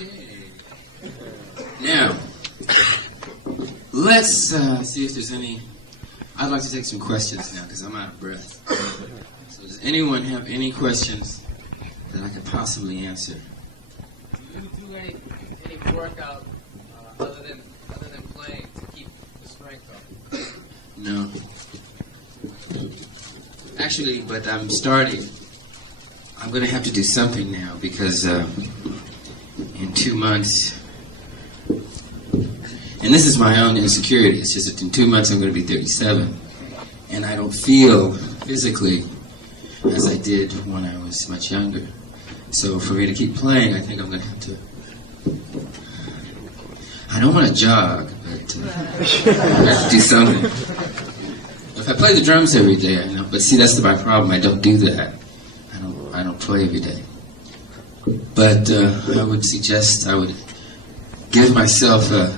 Okay. Now, let's see if there's any. I'd like to take some questions now because I'm out of breath. So does anyone have any questions that I could possibly answer? Do you do any workout other than playing to keep the strength up? No. Actually, but I'm starting. I'm going to have to do something now because in 2 months, and this is my own insecurity, it's just that in 2 months I'm going to be 37, and I don't feel physically as I did when I was much younger. So for me to keep playing, I think I'm going to have to, I don't want to jog, but I have to do something. If I play the drums every day, I know, but see, that's my problem. I don't do that. I don't play every day. But I would suggest I would give myself a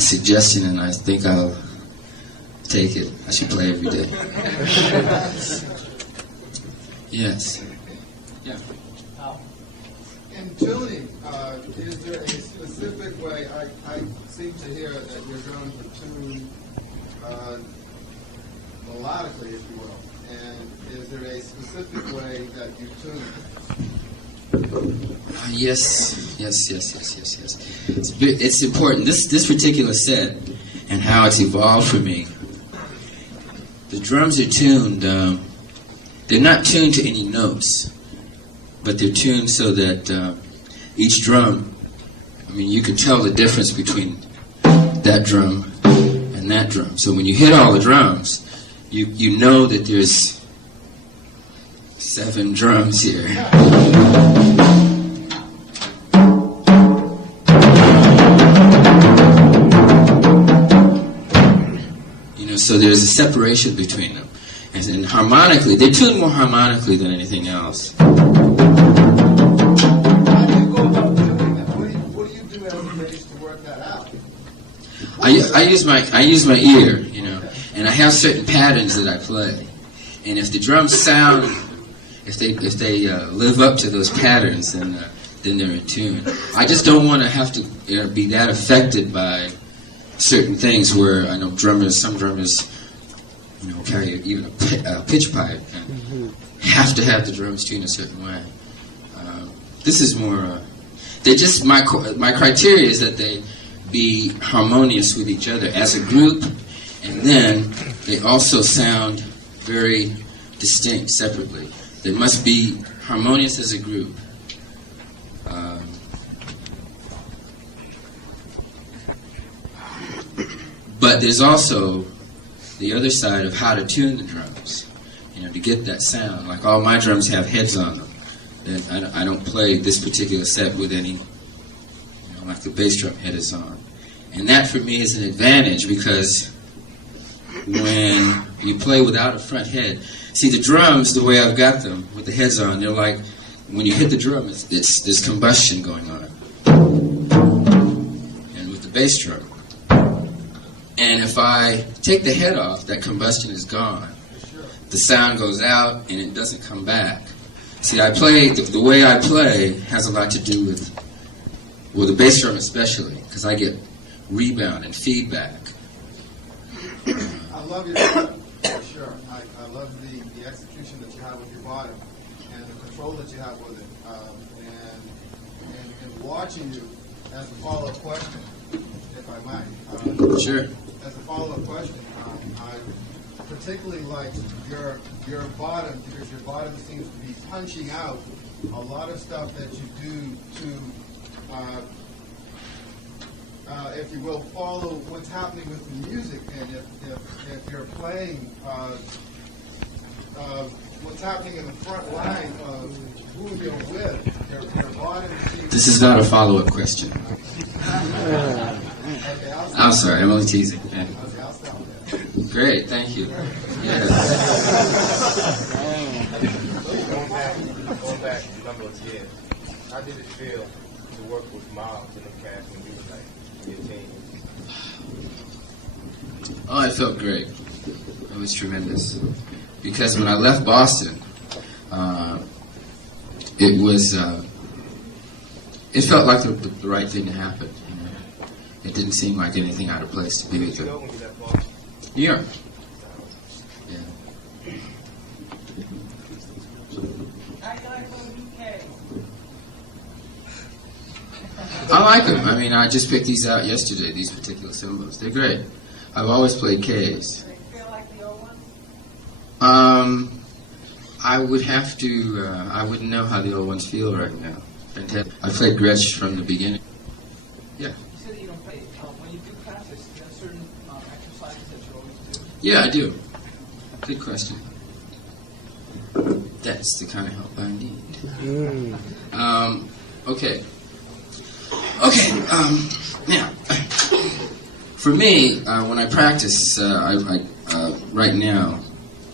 suggestion, and I think I'll take it. I should play every day. Yes. Yeah. In tuning, is there a specific way? I seem to hear that you're going to tune melodically, if you will. And is there a specific way that you tune? Yes. It's important. This particular set and how it's evolved for me. The drums are tuned. They're not tuned to any notes, but they're tuned so that each drum, I mean, you can tell the difference between that drum and that drum. So when you hit all the drums, you know that there's 7 drums here. You know, so there's a separation between them. And harmonically, they're tuned more harmonically than anything else. How do you go about doing that? What do you do as a bass to work that out? I use my ear, you know, and I have certain patterns that I play. And if the drums sound, if they live up to those patterns, then they're in tune. I just don't want to have to be that affected by certain things where I know some drummers, you know, carry even a pitch pipe and have to have the drums tuned a certain way. This is more. They're just my criteria is that they be harmonious with each other as a group, and then they also sound very distinct separately. They must be harmonious as a group. But there's also the other side of how to tune the drums, you know, to get that sound. Like all my drums have heads on them. And I don't play this particular set with any, you know, like the bass drum head is on. And that for me is an advantage because when you play without a front head, see the drums, the way I've got them with the heads on, they're like, when you hit the drum, there's combustion going on. And with the bass drum. And if I take the head off, that combustion is gone. The sound goes out and it doesn't come back. See, I play, the way I play has a lot to do with the bass drum especially, because I get rebound and feedback. I love your bottom, for sure. I love the execution that you have with your bottom and the control that you have with it. And watching you, as a follow-up question, if I might. Sure. As a follow-up question, I particularly like your bottom because your bottom seems to be punching out a lot of stuff that you do to, if you will, follow what's happening with the music. And if you're playing what's happening in the front line of who you're with, your bottom seems... This is not a follow-up question. Okay, I'm sorry, I'm only teasing. Yeah. Okay, I'll stop there. Great, thank you. Yes. Going back a number of years, how did it feel to work with Miles in the cast when you were like in your teens? Oh, it felt great. It was tremendous. Because when I left Boston, it was, it felt like the right thing to happen. You know? It didn't seem like anything out of place to be with You them. know when you left Boston? New York. Yeah. I like them. I mean, I just picked these out yesterday, these particular cymbals. They're great. I've always played K's. Do they feel like the old ones? I would have to, I wouldn't know how the old ones feel right now. I played Gretsch from the beginning. Yeah. You said that you don't play. When you do practice, do you have certain exercises that you always do? Yeah, I do. Good question. That's the kind of help I need. Okay. Okay, now, for me, when I practice, right now,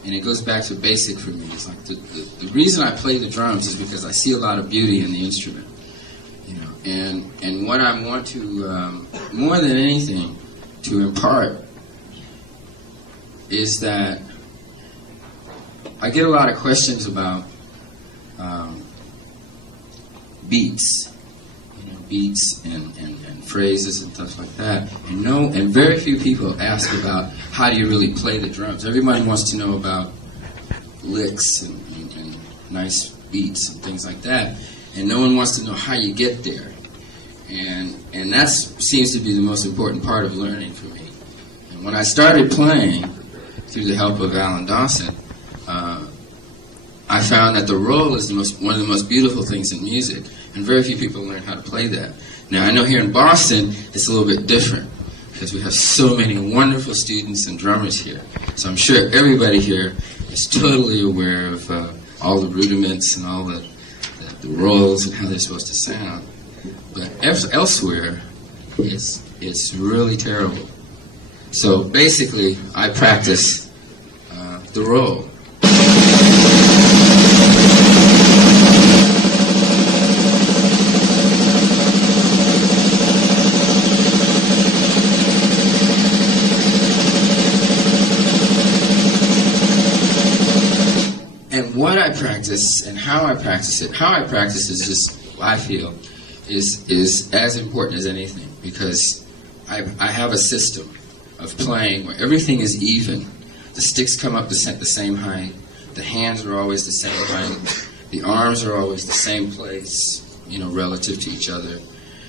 and it goes back to basic for me, it's like the reason I play the drums is because I see a lot of beauty in the instrument, you know, and what I want to, more than anything, to impart is that I get a lot of questions about beats. Beats and phrases and stuff like that, and very few people ask about how do you really play the drums. Everybody wants to know about licks and nice beats and things like that, and no one wants to know how you get there. And that seems to be the most important part of learning for me. And when I started playing, through the help of Alan Dawson, I found that the roll is one of the most beautiful things in music, and very few people learn how to play that. Now, I know here in Boston, it's a little bit different, because we have so many wonderful students and drummers here. So I'm sure everybody here is totally aware of all the rudiments and all the rolls and how they're supposed to sound. But elsewhere, it's really terrible. So basically, I practice the roll. What I practice and how I practice it. How I practice is just, I feel, is as important as anything, because I have a system of playing where everything is even. The sticks come up the same height. The hands are always the same height. The arms are always the same place, you know, relative to each other,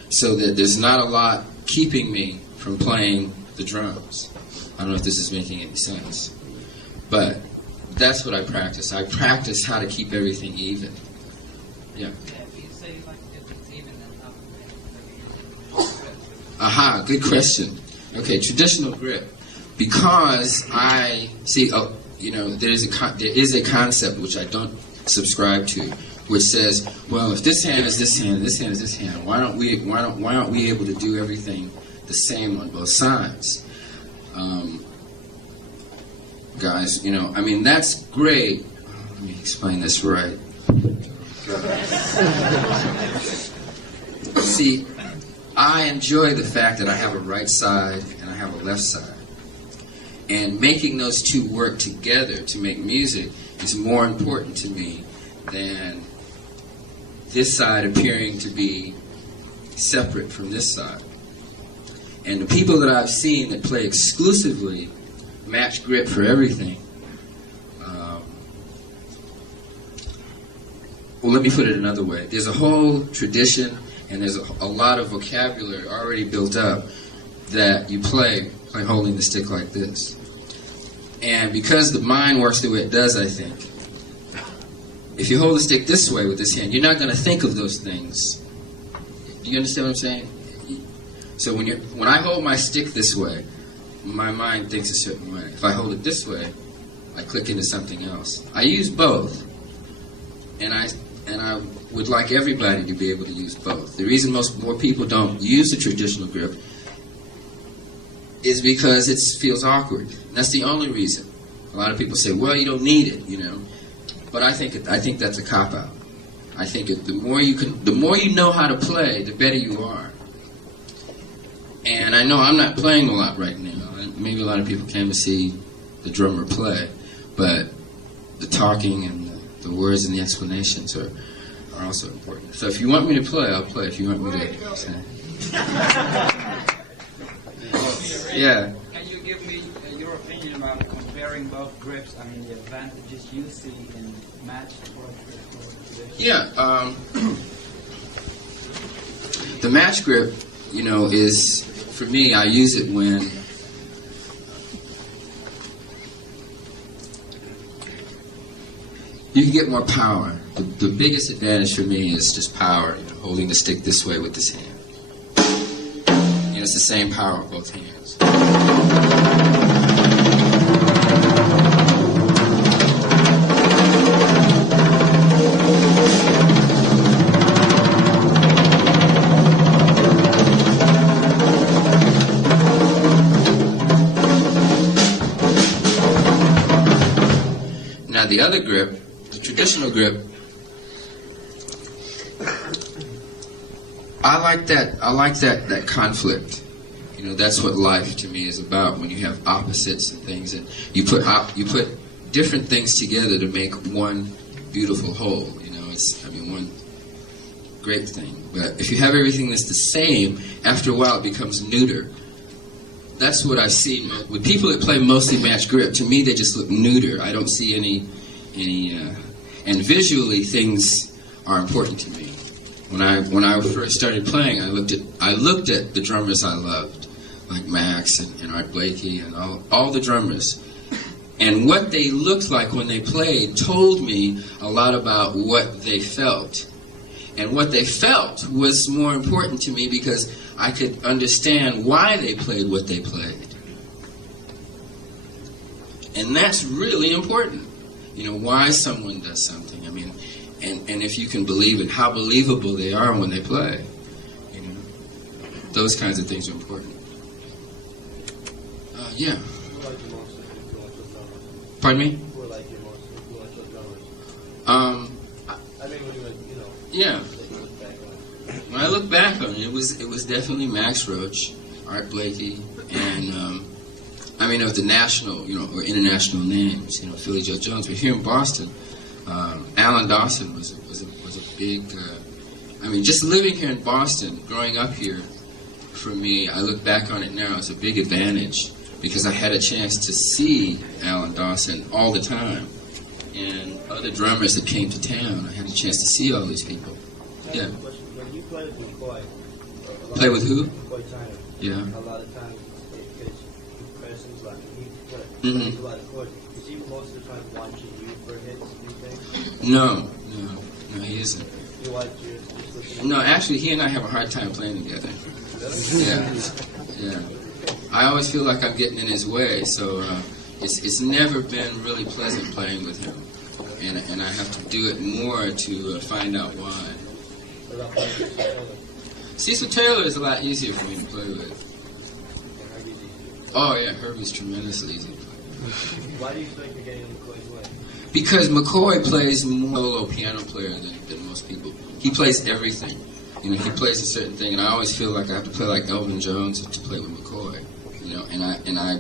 so that there's not a lot keeping me from playing the drums. I don't know if this is making any sense, but that's what I practice. I practice how to keep everything even. Yeah. You say you like to get things even and up. Aha, good question. Okay, traditional grip. Because I see, you know, there is a concept which I don't subscribe to, which says, well, if this hand is this hand and this hand is this hand, why aren't we able to do everything the same on both sides? Guys, you know, I mean, that's great. Let me explain this right. See, I enjoy the fact that I have a right side and I have a left side. And making those two work together to make music is more important to me than this side appearing to be separate from this side. And the people that I've seen that play exclusively match grip for everything. Well, let me put it another way. There's a whole tradition and there's a lot of vocabulary already built up that you play by holding the stick like this. And because the mind works the way it does, I think, if you hold the stick this way with this hand, you're not going to think of those things. Do you understand what I'm saying? So when I hold my stick this way, my mind thinks a certain way. If I hold it this way, I click into something else. I use both, and I would like everybody to be able to use both. The reason more people don't use the traditional grip is because it feels awkward. That's the only reason. A lot of people say, "Well, you don't need it," you know. But I think that's a cop out. I think the more you know how to play, the better you are. And I know I'm not playing a lot right now. Maybe a lot of people came to see the drummer play, but the talking and the words and the explanations are are also important. So if you want me to play, I'll play. If you want me to sing. Yeah. Can you give me your opinion about comparing both grips? I mean, the advantages you see in match or Yeah. The match grip, you know, is, for me, I use it when you can get more power. The biggest advantage for me is just power, you know, holding the stick this way with this hand. And it's the same power with both hands. Now the other grip, the traditional grip, I like that conflict. You know, that's what life to me is about, when you have opposites and things, and you put different things together to make one beautiful whole. You know, it's, I mean, one great thing. But if you have everything that's the same, after a while it becomes neuter. That's what I've seen with people that play mostly match grip. To me, they just look neuter. I don't see any, and visually things are important to me. When I first started playing, I looked at the drummers I loved, like Max and Art Blakey and all the drummers, and what they looked like when they played told me a lot about what they felt. And what they felt was more important to me because I could understand why they played what they played. And that's really important. You know, why someone does something. I mean, and if you can believe it, how believable they are when they play. You know, those kinds of things are important. Yeah. Pardon me? Who are like your most influential drummers? I mean, when you were, you know. Yeah. That you look back on. When I look back on it, it was definitely Max Roach, Art Blakey, and I mean, of the national, you know, or international names, you know, Philly Joe Jones. But here in Boston, Alan Dawson was a big. I mean, just living here in Boston, growing up here, for me, I look back on it now as a big advantage because I had a chance to see Alan Dawson all the time, and other drummers that came to town. I had a chance to see all these people. Yeah. When you play with Moye, Play with who? Moye Tyner. Yeah. A lot of times it's impressions like he Mhm. plays a lot of chords. Is he most of the time watching you for hits? Do you think? No, he isn't. You watch yours just looking at No, actually, he and I have a hard time playing together. Yeah. I always feel like I'm getting in his way, so it's never been really pleasant playing with him, and I have to do it more to find out why. What about playing with Cecil? Cecil Taylor is a lot easier for me to play with. And Herbie's easy. Oh yeah, Herbie's tremendously easy to play with. Why do you think you're getting in McCoy's way? Because McCoy plays more solo piano player than most people. He plays everything. You know, he plays a certain thing, and I always feel like I have to play like Elvin Jones to play with McCoy. You know, and I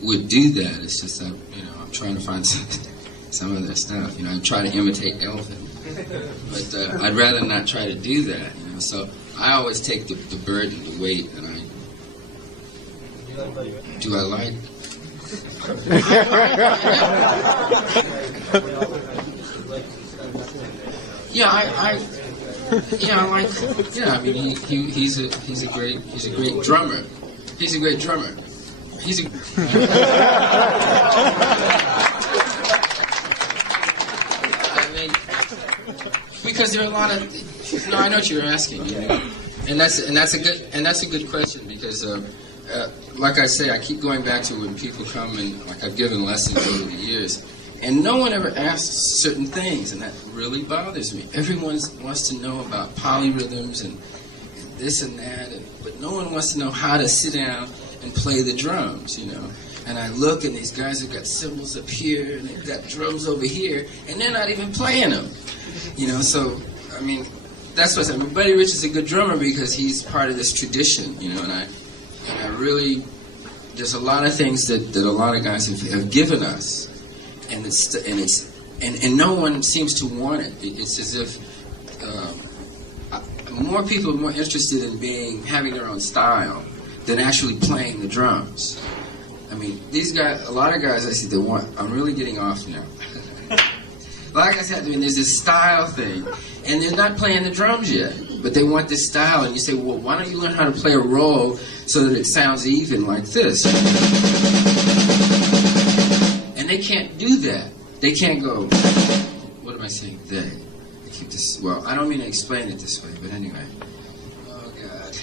would do that. It's just that, you know, I'm trying to find some of their stuff. You know, I try to imitate Elvin, but I'd rather not try to do that. You know, so I always take the burden, the weight, and do I like? Yeah, I like. Yeah, I mean, he's a great drummer. He's a great drummer. I mean, because there are a lot of. No, I know what you're asking. You know? And that's a good question because, like I say, I keep going back to when people come and like I've given lessons over the years. And no one ever asks certain things, and that really bothers me. Everyone wants to know about polyrhythms and this and that, but no one wants to know how to sit down and play the drums, you know. And I look, and these guys have got cymbals up here, and they've got drums over here, and they're not even playing them, you know. So, I mean, that's what I mean. Buddy Rich is a good drummer because he's part of this tradition, you know. And I really, there's a lot of things that a lot of guys have given us. And it's and no one seems to want it. It's as if more people are more interested in having their own style than actually playing the drums. I mean, these guys, a lot of guys I see, they want. I'm really getting off now. Like I said, I mean, there's this style thing, and they're not playing the drums yet, but they want this style, and you say, well, why don't you learn how to play a roll so that it sounds even like this? And they can't do that. They can't go, what am I saying, they keep this, well, I don't mean to explain it this way, but anyway. Oh, God.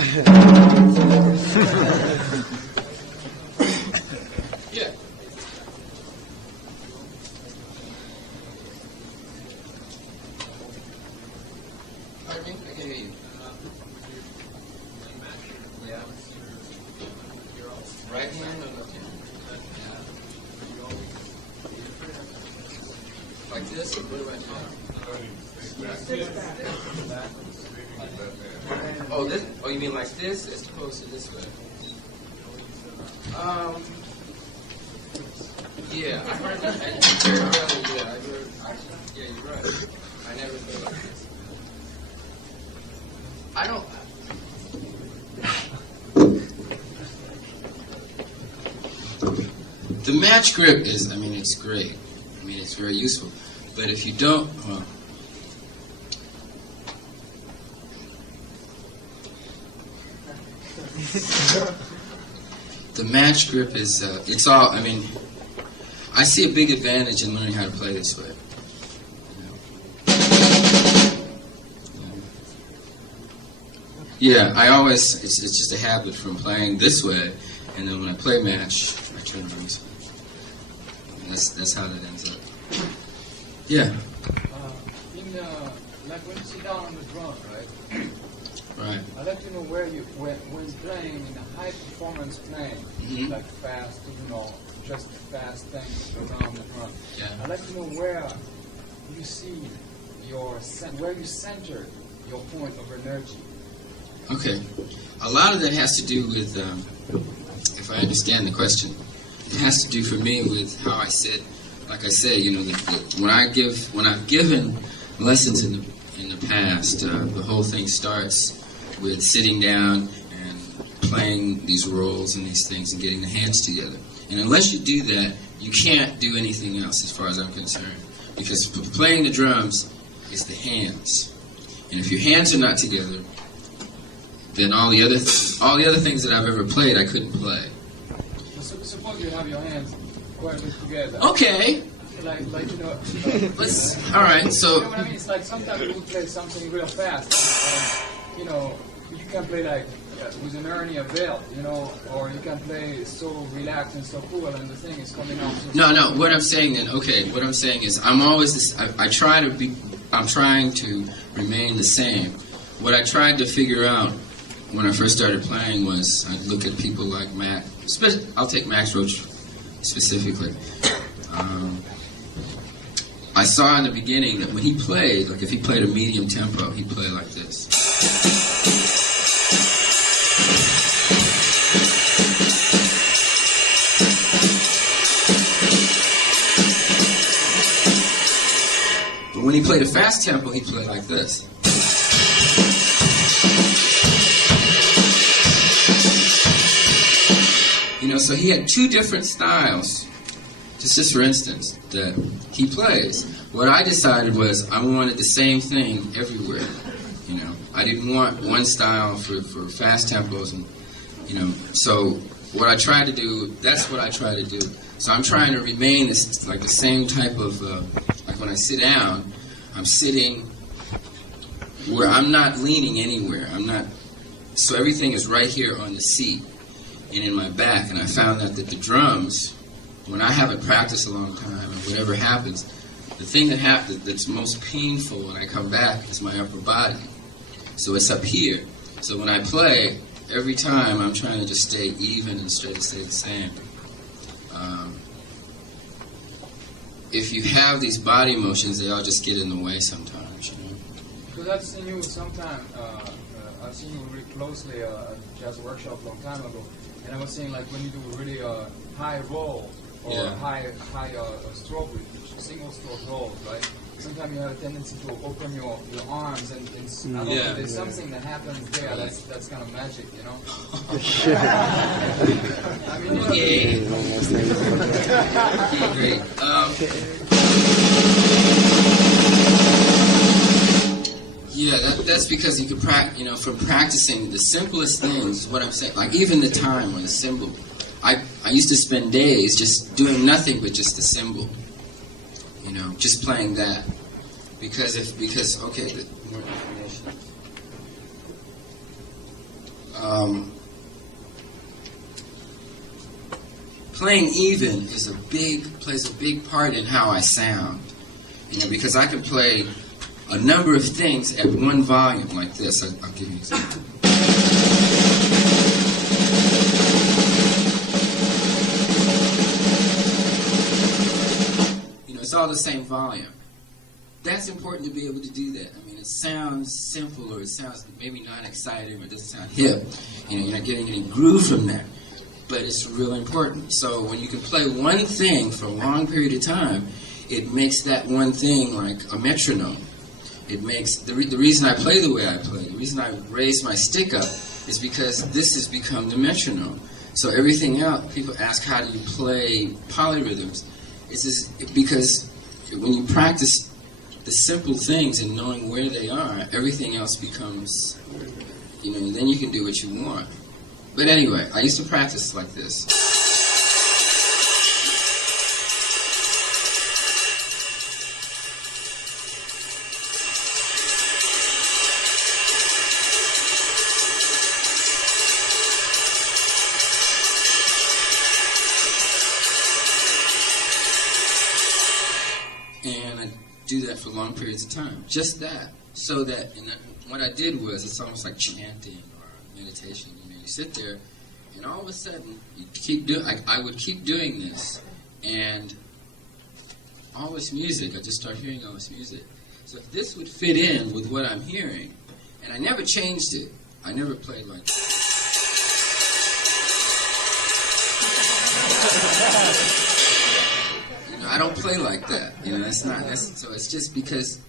Yeah. Pardon me? I can hear you. Yeah. Right hand or left hand? Like this? Or what about now? Oh, this? Oh, you mean like this as opposed to this way? Yeah, I heard that. Very rarely, yeah, I heard. Yeah, you're right. I never thought like this. I don't. The match grip is, I mean, it's great. I mean, it's very useful. But if you don't, well, the match grip is, it's all, I mean, I see a big advantage in learning how to play this way. Yeah, I always, it's just a habit from playing this way, and then when I play match, I turn it this way. That's how that ends up. Yeah. Like when you sit down on the drum, right? Right. I'd like to know where you, when playing in a high performance playing, like fast, just fast things around the drum. Yeah. I'd like to know where you see where you center your point of energy. Okay. A lot of that has to do with, if I understand the question, it has to do for me with how I sit. Like I say, when I've given lessons in the past, the whole thing starts with sitting down and playing these roles and these things and getting the hands together. And unless you do that, you can't do anything else as far as I'm concerned. Because playing the drums is the hands. And if your hands are not together, then all the other things that I've ever played, I couldn't play. Suppose you have your hands quite a bit together. Okay. Let's. All right. So. You know what I mean? It's like sometimes you would play something real fast, and you can play like with an hernia belt, or you can play so relaxed and so cool, and the thing is coming out. No. What I'm saying is I'm always this. I'm trying to remain the same. What I tried to figure out when I first started playing was I'd look at people like Mac. I'll take Max Roach specifically. I saw in the beginning that when he played, like if he played a medium tempo, he'd play like this. But when he played a fast tempo, he'd play like this. So he had two different styles, just for instance, that he plays. What I decided was I wanted the same thing everywhere. I didn't want one style for fast tempos, and so what I tried to do, that's what I try to do. So I'm trying to remain this, like the same type of, like when I sit down, I'm sitting where I'm not leaning anywhere. So everything is right here on the seat and in my back. And I found out that the drums, when I haven't practiced a long time or whatever happens, the thing that's most painful when I come back is my upper body. So it's up here. So when I play, every time I'm trying to just stay even and stay the same. If you have these body motions, they all just get in the way sometimes. Because I've seen you sometime. I've seen you really closely at Jazz Workshop a long time ago, and I was saying like when you do really high roll or high stroke, single stroke rolls, right? Sometimes you have a tendency to open your arms, and I don't know, there's something that happens there that's kind of magic, I mean, Okay, great. That's because you could from practicing the simplest things. What I'm saying, like even the time on the cymbal, I used to spend days just doing nothing but just the cymbal. Just playing that. Because more information. playing even plays a big part in how I sound. Because I can play a number of things at one volume like this. I'll give you an example. It's all the same volume. That's important to be able to do that. It sounds simple, or it sounds maybe not exciting, or it doesn't sound hip. You're not getting any groove from that. But it's really important. So when you can play one thing for a long period of time, it makes that one thing like a metronome. It makes the reason I play the way I play, the reason I raise my stick up, is because this has become the metronome. So everything else, people ask, how do you play polyrhythms? It's just because when you practice the simple things and knowing where they are, everything else becomes, then you can do what you want. But anyway, I used to practice like this. And I do that for long periods of time. Just that. So that, and what I did was, it's almost like chanting or meditation. You sit there, and all of a sudden, you keep I would keep doing this, and all this music, I just start hearing all this music. So if this would fit in with what I'm hearing, and I never changed it, I never played like that. I don't play like that. So it's just because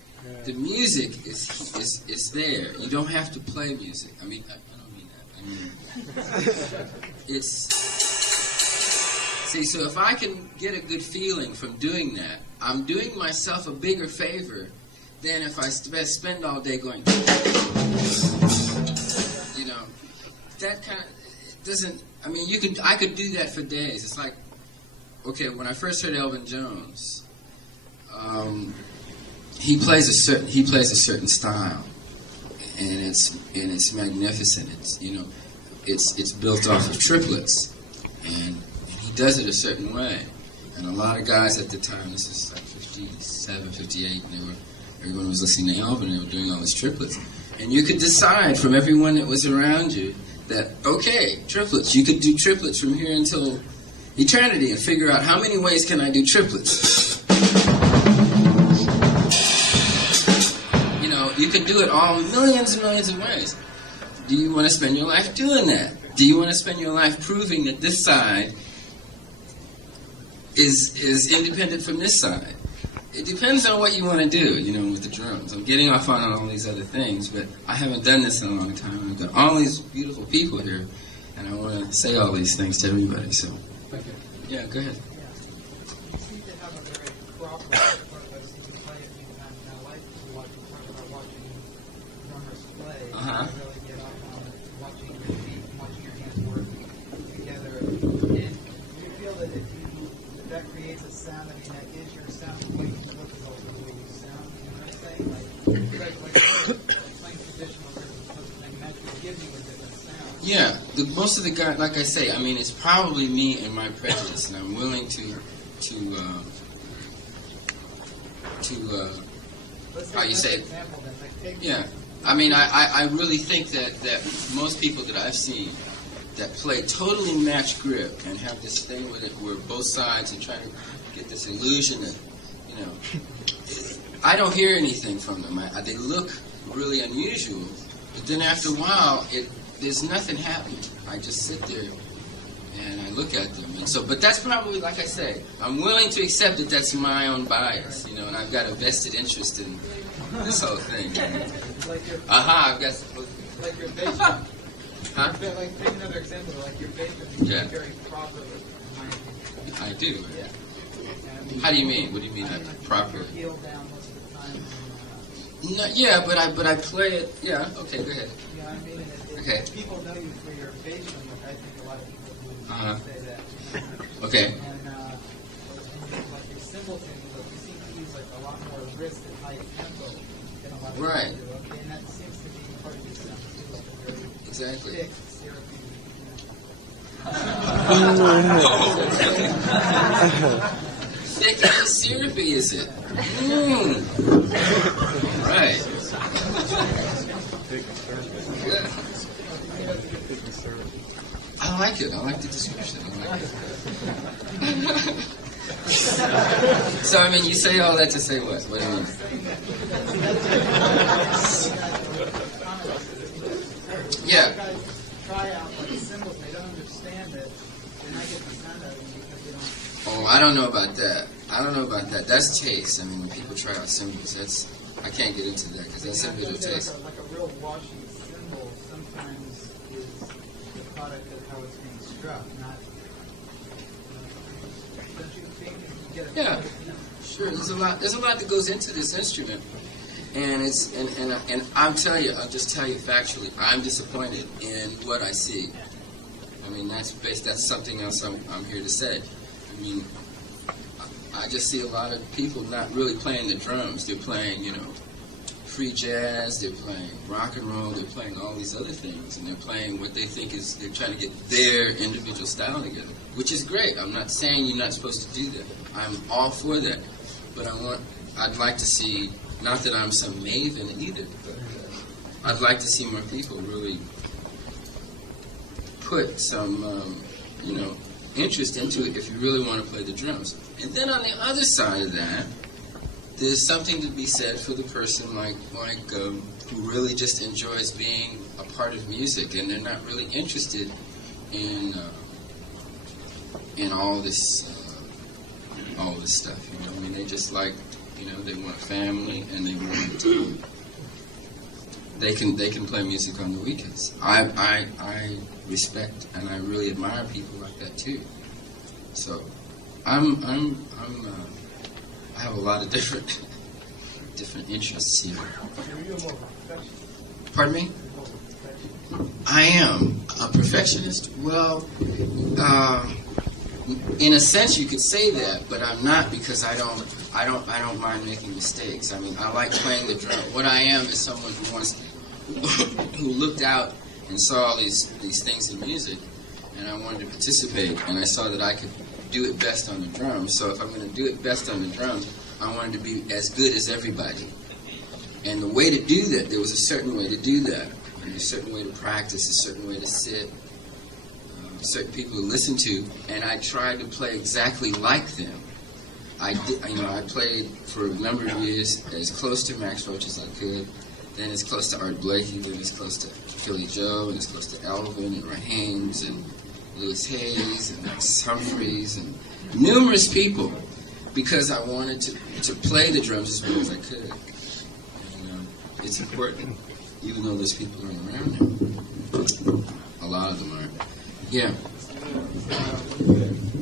the music is there. You don't have to play music. I don't mean that. So if I can get a good feeling from doing that, I'm doing myself a bigger favor than if I spend all day going, that kind of doesn't, I could do that for days. It's like, okay, when I first heard Elvin Jones, he plays a certain style, and it's magnificent. It's built off of triplets, and he does it a certain way. And a lot of guys at the time, this was like 57, 58, and everyone was listening to Elvin, and they were doing all these triplets. And you could decide from everyone that was around you that, okay, triplets, you could do triplets from here until eternity and figure out how many ways can I do triplets. You can do it all millions and millions of ways. Do you want to spend your life doing that? Do you want to spend your life proving that this side is independent from this side? It depends on what you want to do, with the drums. I'm getting off on all these other things, but I haven't done this in a long time. I've got all these beautiful people here, and I want to say all these things to everybody, so. Thank you. Yeah, go ahead. You seem to have a very proper purpose. You can play it many times in our life. You talk about watching drummers play. Uh-huh. You really get off on watching your feet, watching your hands work together. And do you feel that that creates a sound? That is your sound. The way you look is also the way you sound. You know what I'm saying? Like playing traditional thing, that gives you a different sound. Yeah, most of the guys, like I say, it's probably me and my prejudice, and I'm willing to how you say it? Yeah, I really think that most people that I've seen that play totally matched grip and have this thing with it where both sides and trying to get this illusion that, I don't hear anything from them. They look really unusual, but then after a while, there's nothing happening. I just sit there and I look at them. And so, but that's probably, like I say, I'm willing to accept that that's my own bias, and I've got a vested interest in this whole thing. I've got. Like your bass. Huh? Like, take another example. Like your bass Yeah. very properly. In my opinion. I do. Yeah. How do you mean? What do you mean? Properly? Heel down most of the time. No, yeah, but I play it. Yeah. Okay. Go ahead. You know what I mean? Okay. People know you for your bass drum, which I think a lot of people do say that. Okay. And like your cymbal thing, like you seem to use like a lot more wrist and high tempo than a lot of Right. people do. Okay, and that seems to be part of your sound too, like a very Exactly. thick, syrupy. Thick and syrupy, is it? Right. Good. I like it. I like the description. I like it. So, I mean, you say all that to say what? What do you mean? Yeah. Guys try out like symbols, they don't understand it, they're not getting the sound out of them because they don't. Oh, I don't know about that. I don't know about that. That's taste. I mean, when people try out symbols, I can't get into that because that's individual taste. Like a real washy symbol sometimes is the product of how it's being struck, not. Don't you think you get a Yeah. Sure, there's a lot that goes into this instrument, and I'm telling you, I'll just tell you factually, I'm disappointed in what I see. I mean, that's something else I'm here to say. I mean, I just see a lot of people not really playing the drums. They're playing, free jazz. They're playing rock and roll. They're playing all these other things, and they're playing what they think is they're trying to get their individual style together, which is great. I'm not saying you're not supposed to do that. I'm all for that. But I'd like to see, not that I'm some maven either, but I'd like to see more people really put some, interest into it if you really want to play the drums. And then on the other side of that, there's something to be said for the person who really just enjoys being a part of music, and they're not really interested in all this stuff. I mean, they just like, they want a family, and they want they can play music on the weekends. I respect and I really admire people like that too. So I have a lot of different interests here. Pardon me? I am a perfectionist. Well, in a sense, you could say that, but I'm not, because I don't mind making mistakes. I mean, I like playing the drum. What I am is someone who looked out and saw all these things in music, and I wanted to participate, and I saw that I could do it best on the drums. So if I'm going to do it best on the drums, I wanted to be as good as everybody. And the way to do that, there was a certain way to do that. A certain way to practice, a certain way to sit, certain people to listen to, and I tried to play exactly like them. I played for a number of years as close to Max Roach as I could, then as close to Art Blakey, then as close to Philly Joe, and as close to Elvin and Rahames and Louis Hayes and Max Humphreys and numerous people, because I wanted to play the drums as well as I could. And, it's important, even though those people aren't around now. A lot of them aren't. Yeah.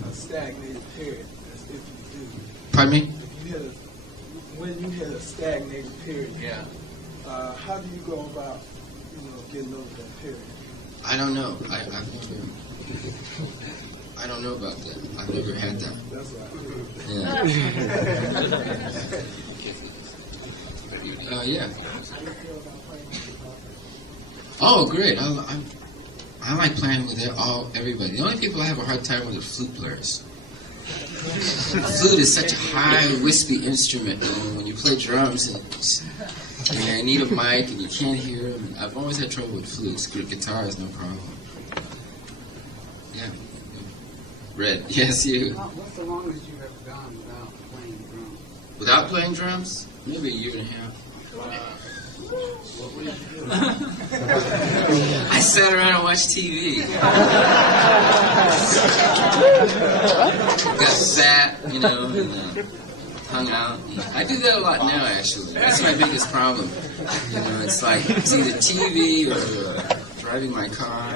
A stagnated period, as if you do. Pardon me? When you hit a stagnated period, Yeah. how do you go about, getting over that period? I don't know. I don't know about that. I've never had that. That's right. Yeah. Yeah. Oh, great. I like playing with everybody. The only people I have a hard time with are flute players. The flute is such a high, wispy instrument. When you play drums, and you need a mic and you can't hear them. I've always had trouble with flutes. Guitar is no problem. Yeah. Red. Yes, you. What's the longest you've ever gone without playing drums? Without playing drums? Maybe a year and a half. What were you doing? I sat around and watched TV. Got fat, and hung out. I do that a lot now, actually. That's my biggest problem. It's like it's either TV or driving my car.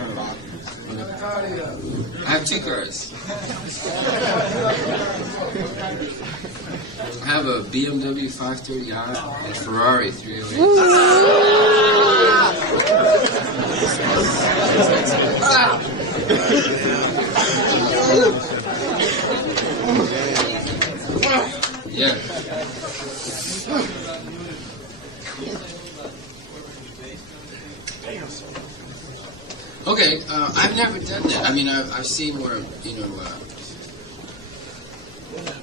I have 2 cars. I have a BMW 530i and a Ferrari 308. Yeah. Okay, I've never done that. I mean, I've seen where,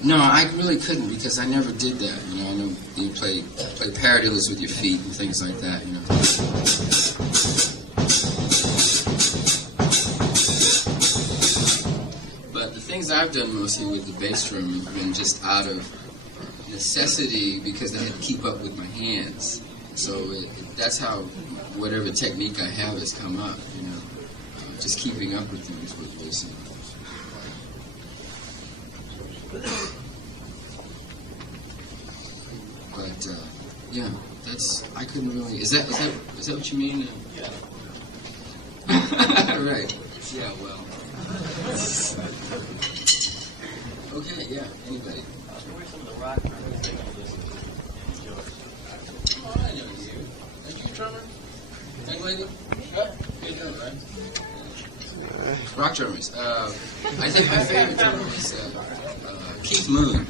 no, I really couldn't because I never did that. I know you play paradiddles with your feet and things like that, But the things I've done mostly with the bass drum have been just out of necessity because I had to keep up with my hands. So that's how whatever technique I have has come up, just keeping up with things with bass. But yeah, I couldn't really. Is that what you mean? Yeah. Right. Yeah. Well. Okay. Yeah. Anybody? What were some of the rock drummers that you listen to and enjoy? Oh, I know you. Are you a drummer? Young lady? Yeah. You're a drummer, right? Rock drummers. I think my favorite drummer was Keith Moon.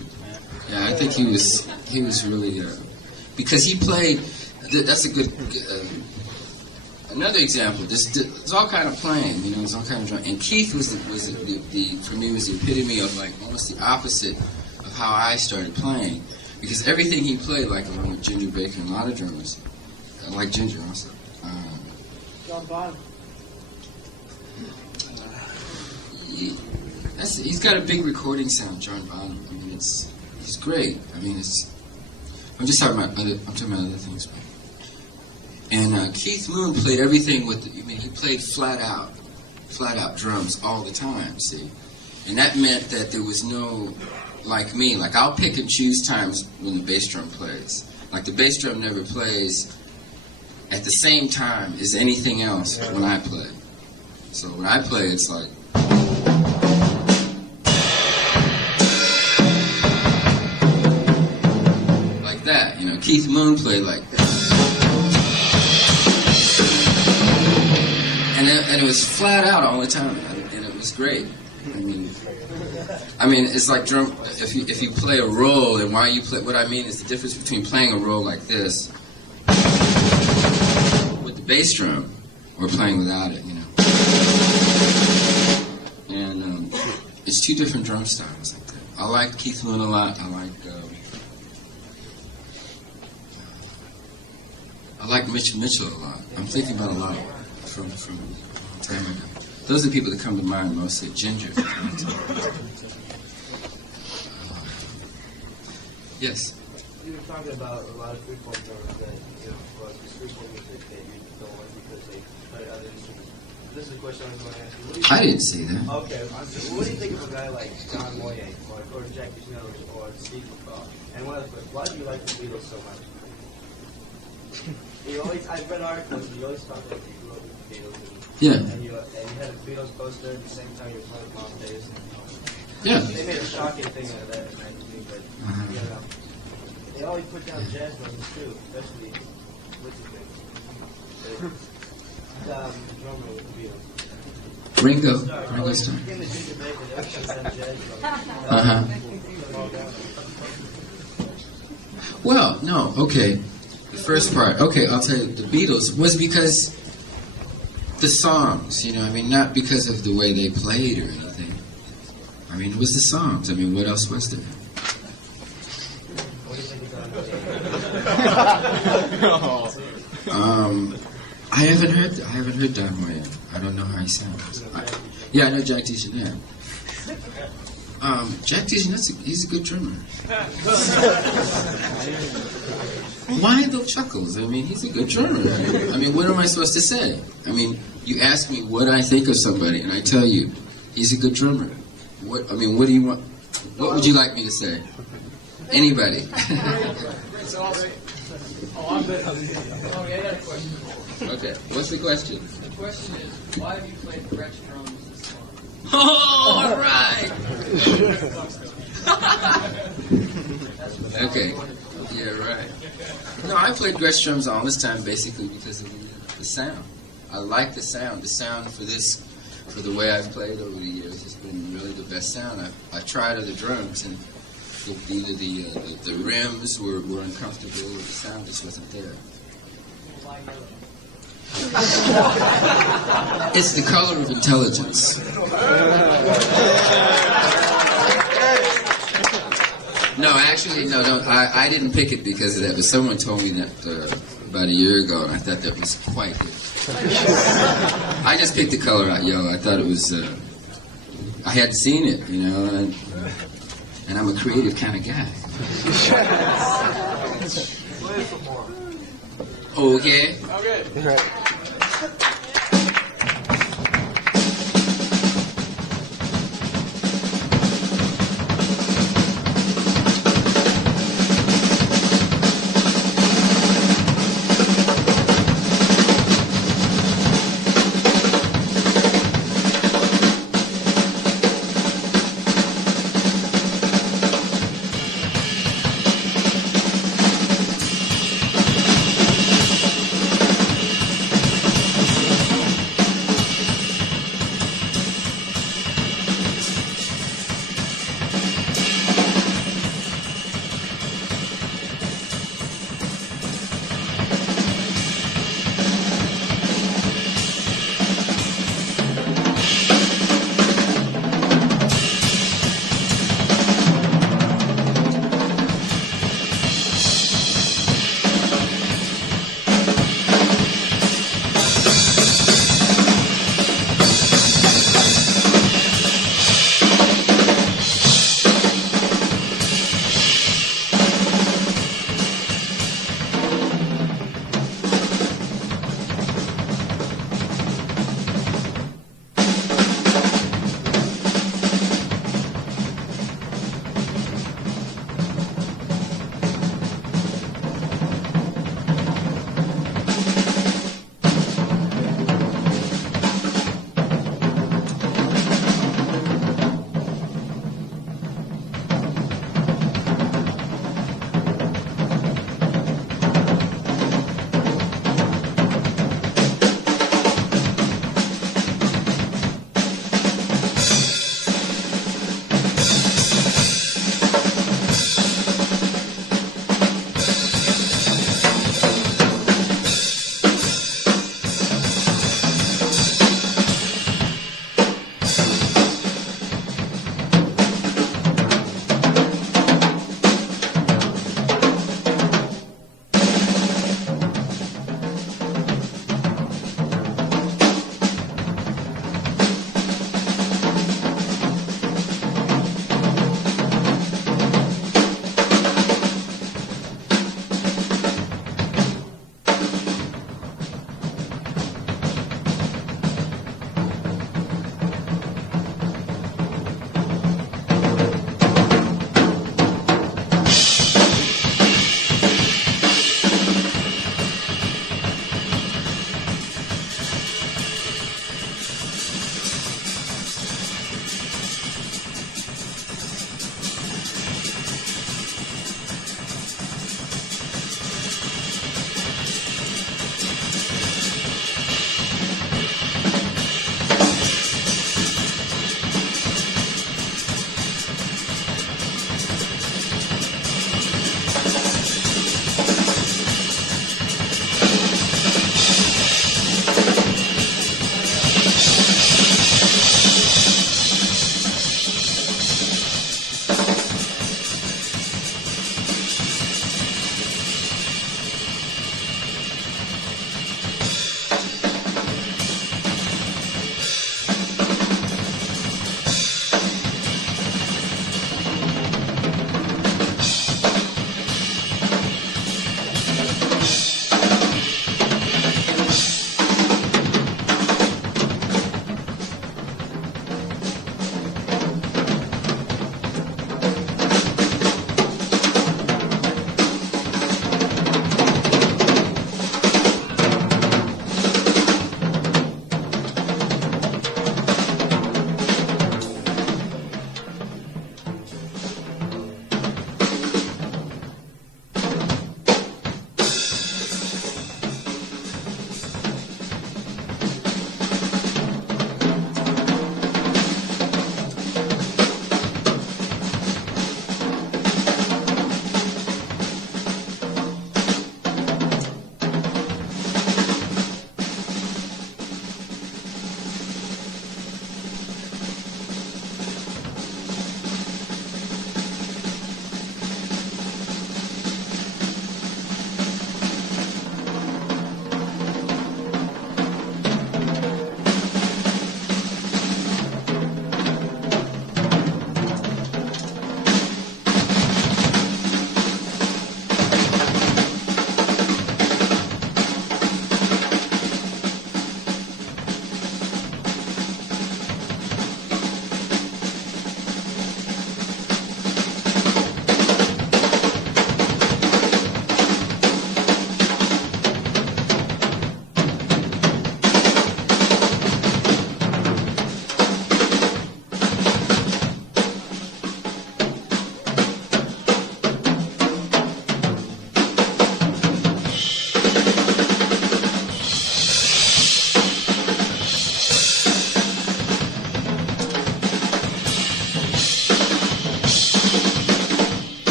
Yeah, I think he was really because he played. That's a good. Another example. There's all kind of playing. There's all kind of drum. And Keith was the for me was the epitome of like almost the opposite of how I started playing, because everything he played, like along with Ginger Baker and a lot of drummers, I like Ginger also. John Botton. He's got a big recording sound, John Botton. I mean, he's great. I mean, I'm just talking about other things. And Keith Moon played everything with. He played flat out drums all the time. See, and that meant that there was no, like me. Like I'll pick and choose times when the bass drum plays. Like the bass drum never plays at the same time as anything else when I play. So when I play, it's like. That, Keith Moon played like that. And it was flat out all the time, and it was great. I mean, it's like drum. If you play a roll, and why you play, what I mean is the difference between playing a roll like this with the bass drum or playing without it, And it's two different drum styles. Like that. I like Keith Moon a lot. I like Mitch Mitchell a lot. I'm thinking about a lot from a time ago. Those are the people that come to mind mostly. Ginger. Yes? You were talking about a lot of freeform drummers that, this freeform music that you don't like because they play other instruments. This is a question I was going to ask you. I didn't say that. Okay. What do you think of a guy like John Moye or Jack Disnelli or Steve McCall? And one other question, why do you like the Beatles so much? I've read articles and you always talk about you grew up with the Beatles. Yeah. And you had a Beatles poster at the same time you were playing Mom Days. Yeah. They made a shocking thing out of that in magazine, but they always put down jazz drummers too, especially what's his name? The drummer with the Beatles. Ringo He Starr. came to Ginger Baker, they always put down jazz drummers. Well, no, okay. The first part, okay, I'll tell you, the Beatles was because the songs, not because of the way they played or anything. I mean, it was the songs. I mean, what else was there? I haven't heard Don Moye. I don't know how he sounds. I know Jack DeJohnette. Jack DeJohnette, he's a good drummer. Why the chuckles? I mean, he's a good drummer. I mean, what am I supposed to say? I mean, you ask me what I think of somebody, and I tell you, he's a good drummer. What do you want? What would you like me to say? Anybody? Okay, what's the question? The question is, why have you played Gretsch drums this long? Oh, all right. Okay. Yeah, right. No, I played Gretsch drums all this time basically because of the sound. I like the sound. The sound for the way I've played over the years has been really the best sound. I've tried other drums, and either the rims were uncomfortable or the sound just wasn't there. It's the color of intelligence. No, actually, no. I didn't pick it because of that, but someone told me that about a year ago, and I thought that was quite good. I just picked the color out yellow. I thought it was. I hadn't seen it, you know, and I'm a creative kind of guy. Okay. Okay. Okay.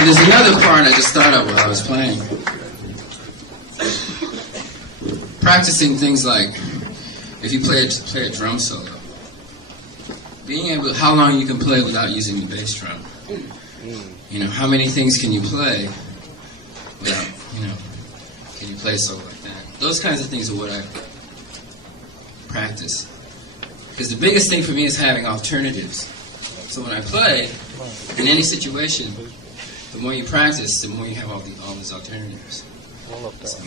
And there's another part I just thought of while I was playing. Practicing things like, if you play a drum solo, being able, how long you can play without using the bass drum. You know, how many things can you play without, you know, can you play a solo like that? Those kinds of things are what I practice. Because the biggest thing for me is having alternatives. So when I play, in any situation, the more you practice, the more you have all these alternatives. So,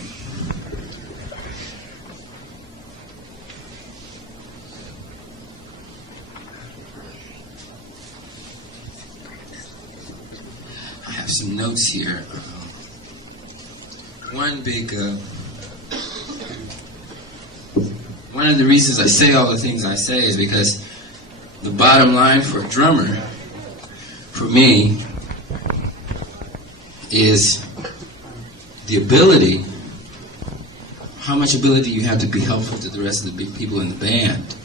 I have some notes here. One of the reasons I say all the things I say is because the bottom line for a drummer, for me, is the ability, how much ability you have to be helpful to the rest of the big people in the band.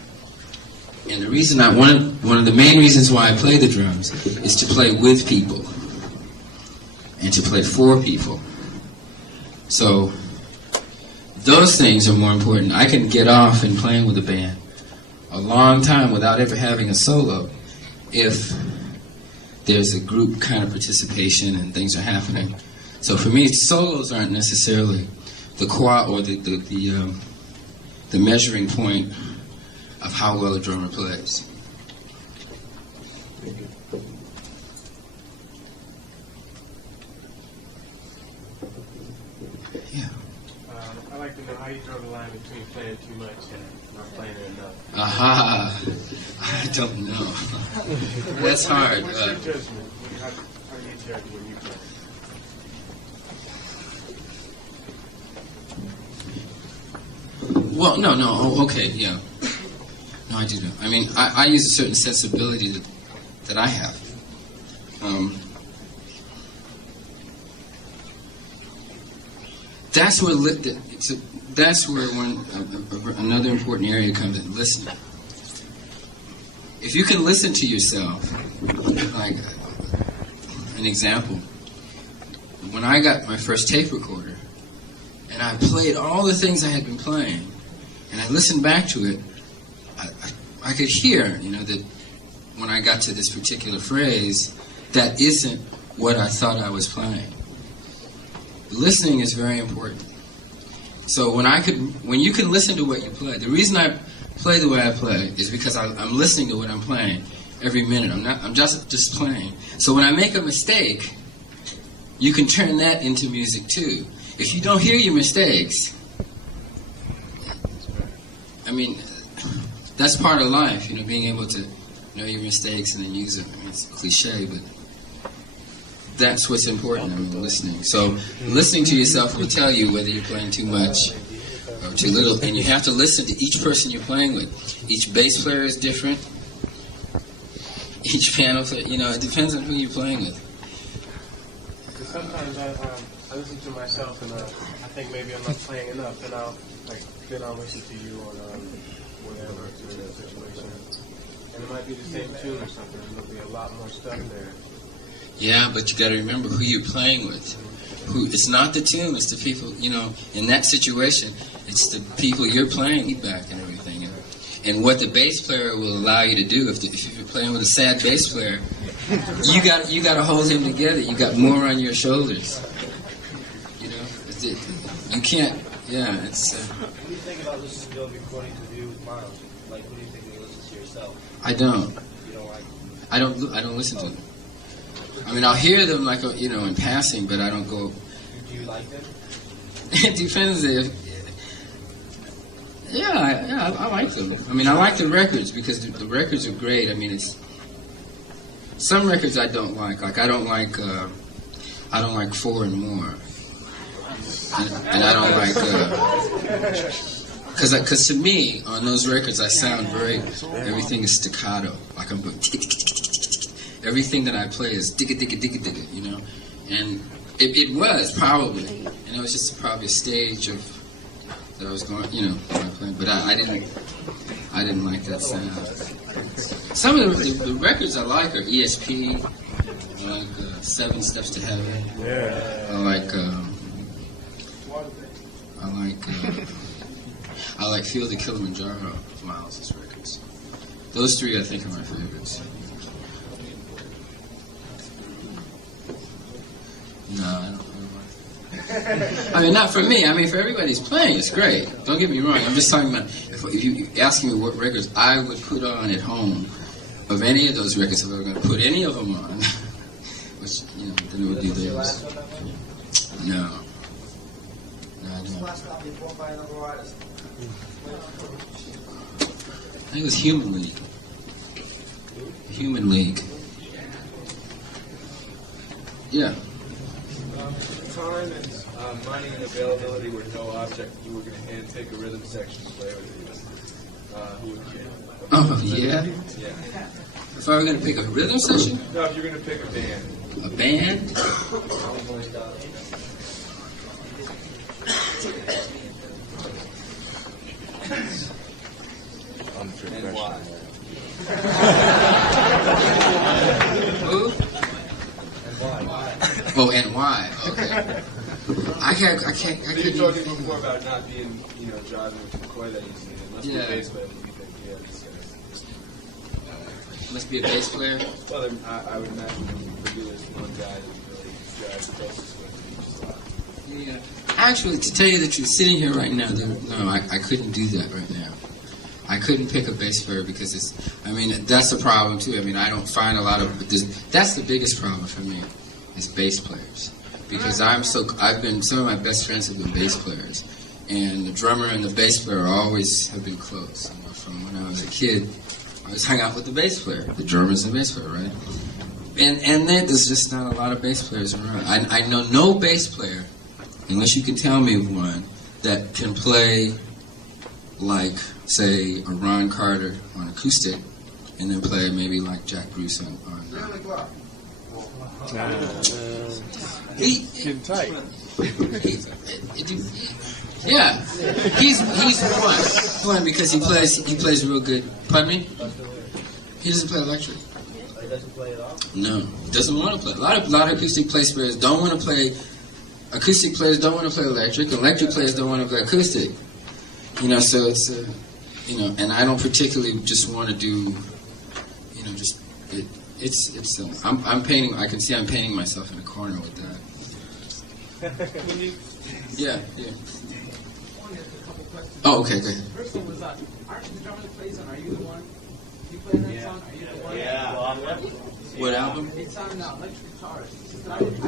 And the reason one of the main reasons why I play the drums is to play with people and to play for people. So those things are more important. I can get off in playing with a band a long time without ever having a solo if there's a group kind of participation and things are happening. So for me, solos aren't necessarily the the measuring point of how well a drummer plays. Yeah. I'd like to know how you draw the line between playing too much and not playing enough. Aha! I don't know. That's hard. What's your judgment? How do you judge when you play? Well, no. Oh, okay, yeah. No, I do know. I mean, I use a certain sensibility that I have. That's where another important area comes in, listening. If you can listen to yourself, like an example, when I got my first tape recorder, and I played all the things I had been playing, and I listened back to it, I could hear, that when I got to this particular phrase, that isn't what I thought I was playing. Listening is very important. So when you can listen to what you play, the reason I play the way I play is because I'm listening to what I'm playing every minute. I'm just playing. So when I make a mistake, you can turn that into music too. If you don't hear your mistakes, I mean, that's part of life, being able to know your mistakes and then use them. I mean, it's a cliche, but that's what's important, listening. So listening to yourself will tell you whether you're playing too much or too little, and you have to listen to each person you're playing with. Each bass player is different. Each piano player, it depends on who you're playing with. Because sometimes I listen to myself and I think maybe I'm not playing enough, and then I'll listen to you on whatever to the situation, and it might be the same tune or something. There'll be a lot more stuff there. Yeah, but you got to remember who you're playing with. It's not the tune; it's the people. In that situation, it's the people you're playing feedback and everything, and what the bass player will allow you to do. If you're playing with a sad bass player, you got to hold him together. You got more on your shoulders. You can't. Yeah, it's. What do you think about listening to a recording to do with Miles? Like, what do you think when you listen to yourself? I don't. You don't like? I don't listen to them. I mean, I'll hear them in passing, but I don't go. Do you like them? It depends if. Yeah, I like them. I mean, I like the records because the records are great. I mean, it's some records I don't like. Like I don't like 4 and More, and I don't like because to me on those records I sound everything is staccato. Like I'm going. Everything that I play is digga, and it was probably, and it was just probably a stage of that I was going, when I played, but I didn't like that sound. Some of the records I like are ESP, I like 7 Steps to Heaven. Yeah. I like Feel the Kilimanjaro of Miles' records. Those 3 I think are my favorites. No, I don't know. I mean, not for me. I mean, for everybody who's playing, it's great. Don't get me wrong. I'm just talking about if you asking me what records I would put on at home of any of those records, if I were going to put any of them on, which, then it would be those. No. No, I don't. Last time performed by another artist. I think it was Human League. Human League. Yeah. Time and money and availability were no object. You were going to hand pick a rhythm section to play with you. Who would you? Oh, yeah? Yeah. If I were going to pick a rhythm section? No, if you're going to pick a band. A band? And why? Who? Oh, and why? Okay. I can't. You were talking before about not being, driving with McCoy that easily. It must be a bass player that you think, these guys. Must be a bass player. Well, I would imagine there's one guy that really drives the closest with the Yeah. Actually, to tell you the truth, sitting here right now, no, I couldn't do that right now. I couldn't pick a bass player because that's the problem too. I mean, I don't find a lot of that's the biggest problem for me is bass players because some of my best friends have been bass players, and the drummer and the bass player always have been close. From when I was a kid, I always hung out with the bass player, the drummer's the bass player, right? And then there's just not a lot of bass players around. I know no bass player, unless you can tell me of one, that can play like, say, a Ron Carter on acoustic, and then play maybe like Jack Bruce on Getting tight. Yeah, he's one because he plays real good. Pardon me? He doesn't play electric. He doesn't play at all? No, he doesn't want to play. A lot of acoustic players don't want to play. Acoustic players don't want to play electric. Electric players don't want to play acoustic. So it's and I don't particularly just want to do, just it. It's I'm painting. I can see I'm painting myself in a corner with that. Yeah. Oh, okay, good. First one was, aren't you the drummer that plays on Are You the One? You play that song, Are You the One? Yeah. What album? It's on electric guitar.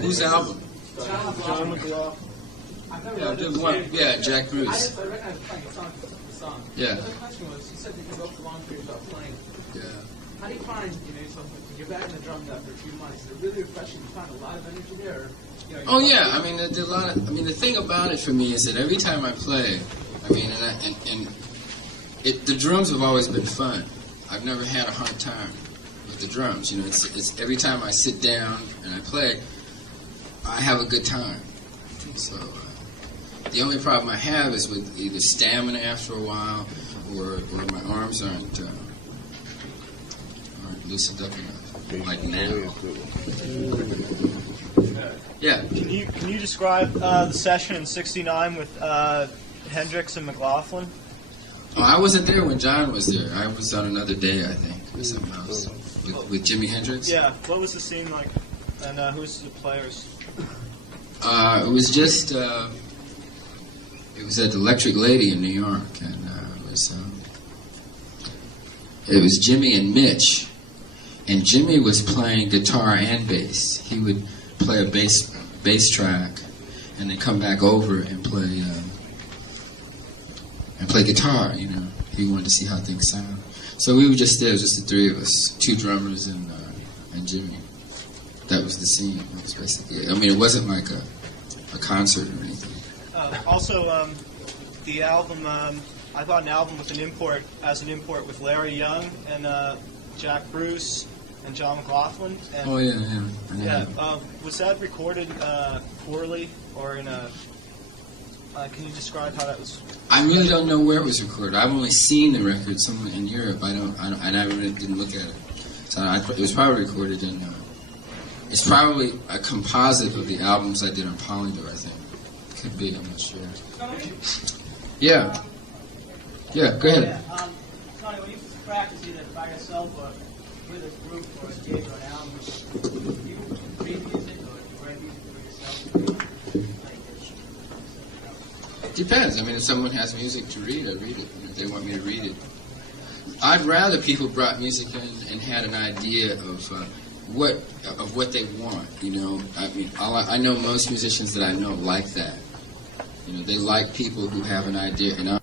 Whose album? John McLaughlin. Yeah, Jack Bruce. I recognize playing the song. Yeah. The question was, you said that you wrote the long period without playing. Yeah. How do you find, you're back in the drum after a few months, is it really refreshing? You find a lot of energy there? Oh yeah, the thing about it for me is that every time I play, the drums have always been fun. I've never had a hard time with the drums. It's every time I sit down and I play, I have a good time. So the only problem I have is with either stamina after a while, or my arms aren't loosened up enough, like now. Yeah. Can you describe the session in '69 with Hendrix and McLaughlin? Oh, I wasn't there when John was there. I was on another day, I think, or something else with Jimi Hendrix. Yeah. What was the scene like? And who's the players? It was just it was at the Electric Lady in New York, and it was Jimmy and Mitch, and Jimmy was playing guitar and bass. He would play a bass track, and then come back over and play guitar. He wanted to see how things sound. So we were just there, it was just the three of us, 2 drummers and Jimmy. That was the scene. That was basically it. It wasn't like a concert or anything. Also, the album, I bought an album with an import with Larry Young and Jack Bruce and John McLaughlin. And, oh, yeah. Yeah. Was that recorded poorly or in a... can you describe how that was? I really don't know where it was recorded. I've only seen the record somewhere in Europe. I really didn't look at it. So it was probably recorded in It's probably a composite of the albums I did on Polydor, I think. Could be, I'm not sure. Yeah. Yeah, go ahead. Yeah, Tony, when you practice either by yourself or with a group or a gig or an album, do you read music or do you write music for yourself? It depends. I mean, if someone has music to read, I read it. If they want me to read it. I'd rather people brought music in and had an idea of what they want. You know, I mean, I know most musicians that I know like that. You know, they like people who have an idea, and